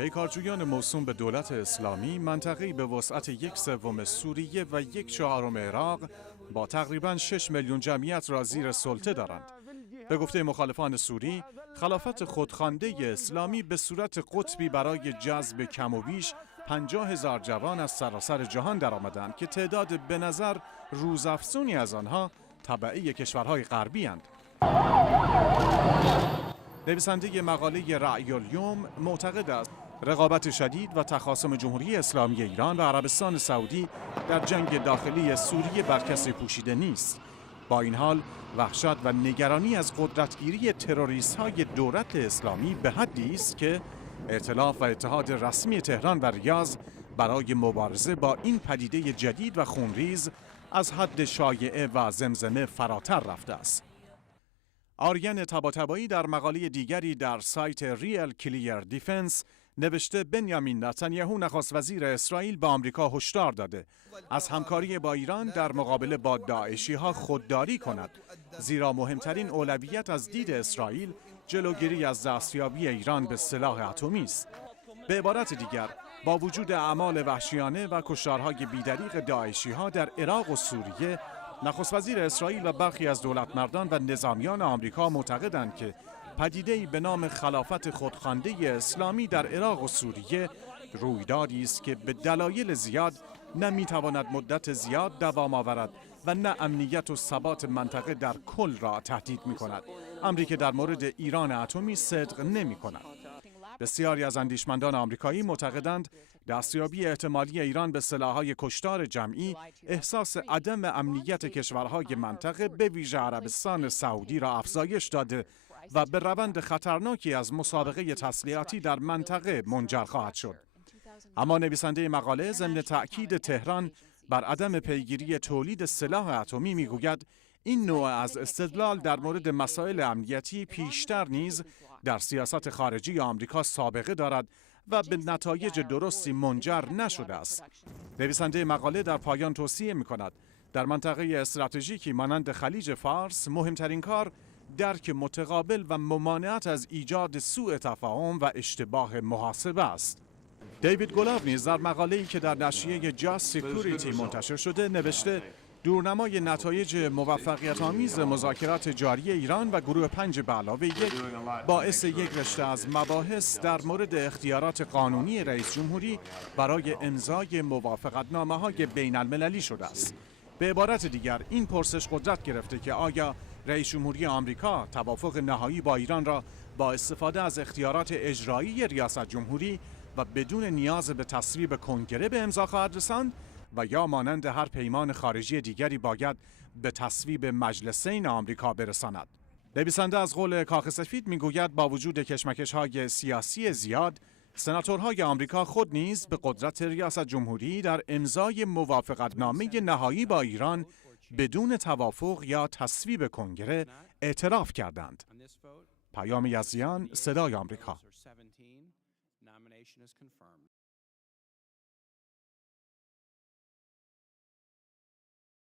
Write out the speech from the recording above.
پیکارجویان موسوم به دولت اسلامی منطقه‌ای به وسعت 1/3 سوریه و 1/4 عراق با تقریباً 6 میلیون جمعیت را زیر سلطه دارند. به گفته مخالفان سوری، خلافت خودخوانده اسلامی به صورت قطبی برای جذب کم و بیش 50,000 جوان از سراسر جهان درآمدند که تعداد به نظر روزافزونی از آنها تبعه کشورهای غربی اند. نویسنده مقاله رأی الیوم معتقد است رقابت شدید و تخاصم جمهوری اسلامی ایران و عربستان سعودی در جنگ داخلی سوریه بر کسی پوشیده نیست. با این حال وحشت و نگرانی از قدرتگیری تروریست‌های دولت اسلامی به حدی است که ائتلاف و اتحاد رسمی تهران و ریاض برای مبارزه با این پدیده جدید و خونریز از حد شایعه و زمزمه فراتر رفته است. آریان طباطبایی در مقاله دیگری در سایت ریل کلیر دیفنس نوشته بنیامین نتانیاهو نخست وزیر اسرائیل به آمریکا هشدار داده از همکاری با ایران در مقابله با داعشی‌ها خودداری کند، زیرا مهمترین اولویت از دید اسرائیل جلوگیری از دستیابی ایران به سلاح اتمی است. به عبارت دیگر، با وجود اعمال وحشیانه و کشتارهای بیدریغ داعشی‌ها در عراق و سوریه، نخست وزیر اسرائیل و برخی از دولتمردان و نظامیان آمریکا معتقدند که پدیده‌ای به نام خلافت خودخوانده اسلامی در عراق و سوریه رویدادی است که به دلایل زیاد نه می‌تواند مدت زیاد دوام آورد و نه امنیت و ثبات منطقه در کل را تهدید می‌کند، امری که در مورد ایران اتمی صدق نمی‌کند. بسیاری از اندیشمندان آمریکایی معتقدند دستیابی احتمالی ایران به سلاح‌های کشتار جمعی احساس عدم امنیت کشورهای منطقه به ویژه عربستان سعودی را افزایش داده و به روند خطرناکی از مسابقه تسلیحاتی در منطقه منجر خواهد شد. اما نویسنده مقاله ضمن تأکید تهران بر عدم پیگیری تولید سلاح اتمی میگوید این نوع از استدلال در مورد مسائل امنیتی پیشتر نیز در سیاست خارجی آمریکا سابقه دارد و به نتایج درستی منجر نشده است. نویسنده مقاله در پایان توصیه می‌کند در منطقه استراتژیکی مانند خلیج فارس مهمترین کار درک متقابل و ممانعت از ایجاد سوء تفاهم و اشتباه محاسبه است. دیوید گلاو نیز در مقاله‌ای که در نشریه جاست سکیوریتی منتشر شده نوشته دورنمای نتایج موفقیت‌آمیز مذاکرات جاری ایران و گروه 5 به علاوه 1 باعث یک رشته از مباحث در مورد اختیارات قانونی رئیس جمهوری برای امضای موافقتنامه‌های بین‌المللی شده است. به عبارت دیگر این پرسش قدرت گرفته که آیا رئیس جمهوری آمریکا توافق نهایی با ایران را با استفاده از اختیارات اجرایی ریاست جمهوری و بدون نیاز به تصویب کنگره به امضا خواهد رساند و یا مانند هر پیمان خارجی دیگری باید به تصویب مجلسین آمریکا برساند. نویسنده از قول کاخ سفید میگوید با وجود کشمکش‌های سیاسی زیاد، سناتورهای آمریکا خود نیز به قدرت ریاست جمهوری در امضای موافقتنامه نهایی با ایران بدون توافق یا تصویب کنگره اعتراف کردند. پیام یزدیان، صدای آمریکا.